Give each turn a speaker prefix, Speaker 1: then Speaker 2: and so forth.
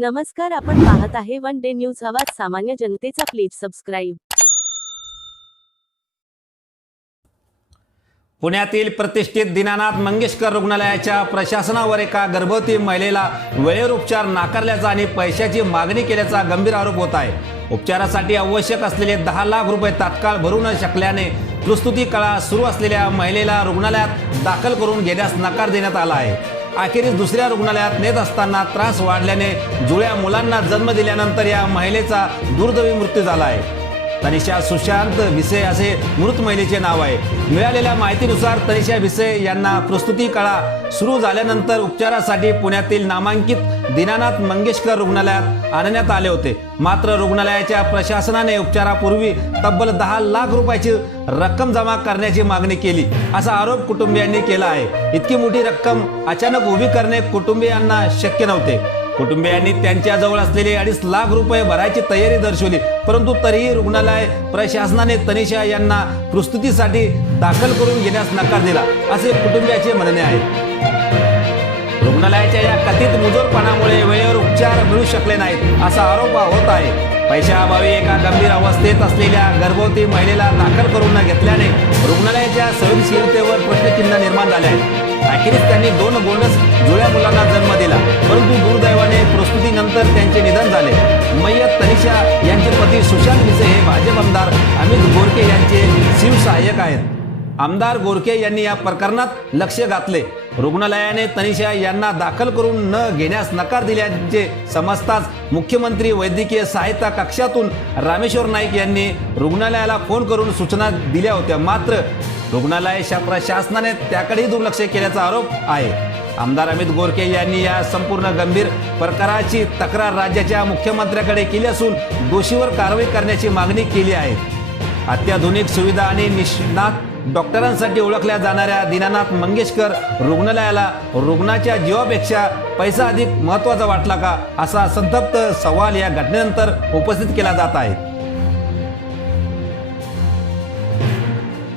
Speaker 1: नमस्कार आपण पाहत आहे वन डे न्यूज आवाज सामान्य जनतेचा. Please subscribe.
Speaker 2: पुण्यातील प्रतिष्ठित दीनानाथ मंगेशकर रुग्णालयाच्या प्रशासनावर एका गर्भवती महिलेला वेळेवर उपचार नाकारल्याचा आणि पैशाची मागणी केल्याचा गंभीर आरोप होत आहे. उपचारासाठी आवश्यक असलेले दहा लाख रुपये तात्काळ भरू न शकल्याने प्रस्तुती काळा सुरू असलेल्या महिलेला रुग्णालयात दाखल करून घेण्यास नकार देण्यात आला आहे. अखेरीस दुसऱ्या रुग्णालयात नेत असताना त्रास वाढल्याने जुळ्या मुलांना जन्म दिल्यानंतर या महिलेचा दुर्दैवी मृत्यू झाला आहे. तनिषा सुशांत भिसे असे मृत महिलेचे नाव आहे. मिळालेल्या माहितीनुसार तनिषा भिसे यांना प्रस्तुती काळा सुरू झाल्यानंतर उपचारासाठी पुण्यातील नामांकित दीनानाथ मंगेशकर रुग्णालयात आणण्यात आले होते. मात्र रुग्णालयाच्या प्रशासनाने उपचारापूर्वी तब्बल दहा लाख रुपयाची रक्कम जमा करण्याची मागणी केली. असा आरोप कुटुंबियांनी केला आहे. इतकी मोठी रक्कम अचानक उभी करणे कुटुंबियांना शक्य नव्हते. कुटुंबियांनी त्यांच्या जवळ असलेले अडीच लाख रुपये भरायची तयारी दर्शवली. परंतु तरीही रुग्णालय प्रशासनाने तनिषा यांना प्रस्तुतीसाठी दाखल करून घेण्यास नकार दिला असे कुटुंबियाचे म्हणणे आहे. रुग्णालयाच्या या कथित मुजोरपणामुळे वेळेवर उपचार मिळू शकले नाहीत असा आरोप होत आहे. पैशाअभावी एका गंभीर अवस्थेत असलेल्या गर्भवती महिलेला दाखल करून न घेतल्याने रुग्णालयाच्या संवेदनशीलतेवर प्रश्नचिन्ह निर्माण झाले आहे. अखेरीस त्यांनी दोन गोंडस जुळ्या मुलांना जन्म दिला. परंतु दुर्दैवाने प्रस्तुतीनंतर त्यांचे निधन झाले. मय्यत तनिषा यांचे पती सुशांत मिसे हे भाजप आमदार अमित गोरके यांचे शिवसहाय्यक आहेत. आमदार गोरके यांनी या प्रकरणात लक्ष घातले. रुग्णालयाने तनिषा यांना दाखल करून न घेण्यास नकार दिल्याचे समजताच मुख्यमंत्री वैद्यकीय सहायता कक्षातून रामेश्वर नाईक यांनी रुग्णालयाला फोन करून सूचना दिल्या होत्या. मात्र रुग्णालय प्रशासनाने त्याकडेही दुर्लक्ष केल्याचा आरोप आहे. आमदार अमित गोरके यांनी या संपूर्ण गंभीर प्रकाराची तक्रार राज्याच्या मुख्यमंत्र्याकडे केली असून दोषीवर कारवाई करण्याची मागणी केली आहे. अत्याधुनिक सुविधा आणि निष्णात डॉक्टरांसाठी ओळखल्या जाणाऱ्या दीनानाथ मंगेशकर रुग्णालयाला रुग्णाच्या जीवापेक्षा पैसा अधिक महत्त्वाचा वाटला का असा संतप्त सवाल या घटनेनंतर उपस्थित केला जात आहे.